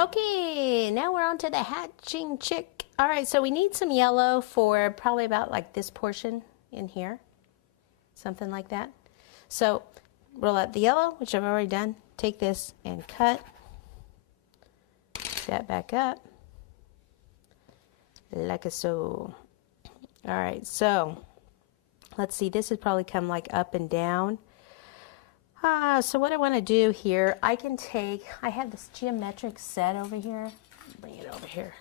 Okay, now we're on to the hatching chick. All right, so we need some yellow for probably about like this portion in here, something like that. So roll out the yellow, which I've already done. Take this and cut that back up like so. All right, so let's see, this would probably come like up and down. So what I want to do here, I have this geometric set over here. Bring it over here.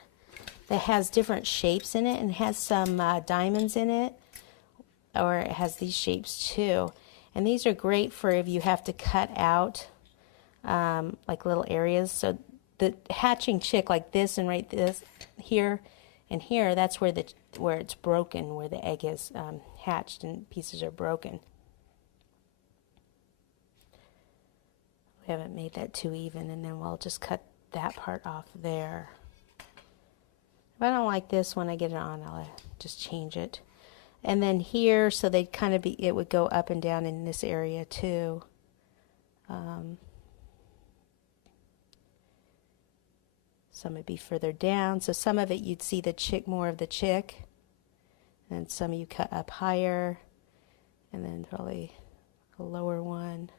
That has different shapes in it and has some diamonds in it, or it has these shapes too. And these are great for if you have to cut out like little areas. So the hatching chick, like this and right this here and here, that's where it's broken, where the egg is hatched and pieces are broken. We haven't made that too even, and then we'll just cut that part off there. If I don't like this when I get it on, I'll just change it. And then here, so they'd kind of it would go up and down in this area too. Some would be further down, so some of it you'd see the chick, more of the chick, and some of you cut up higher, and then probably a lower one.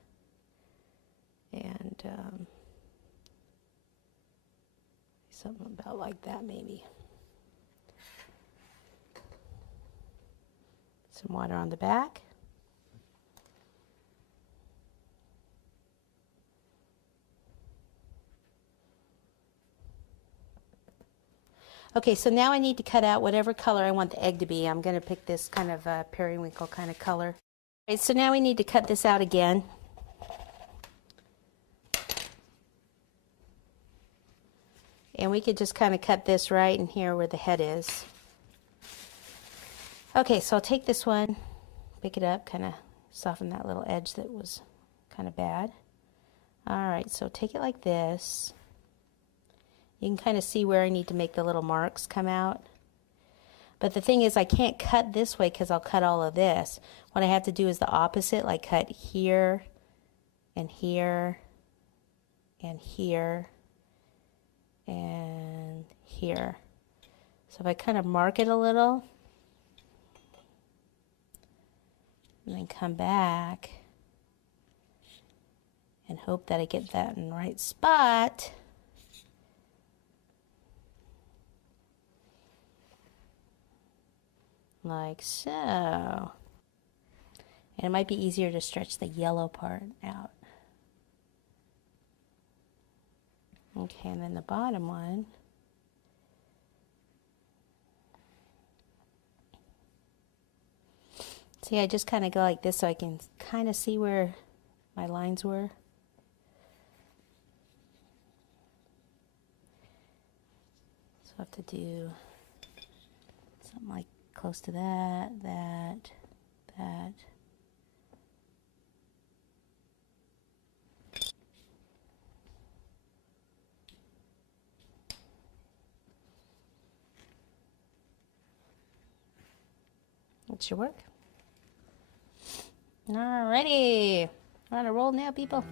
And something about like that maybe. Some water on the back. Okay, so now I need to cut out whatever color I want the egg to be. I'm going to pick this kind of periwinkle kind of color. Okay, so now we need to cut this out again. And we could just kind of cut this right in here where the head is. Okay, so I'll take this one, pick it up, kind of soften that little edge that was kind of bad. All right, so take it like this. You can kind of see where I need to make the little marks come out. But the thing is, I can't cut this way because I'll cut all of this. What I have to do is the opposite, like cut here and here and here and here. So if I kind of mark it a little and then come back and hope that I get that in the right spot. Like so. And it might be easier to stretch the yellow part out. Okay, and then the bottom one. See, I just kind of go like this so I can kind of see where my lines were. So I have to do something like close to that. That should work. Alrighty, we're on a roll now, people.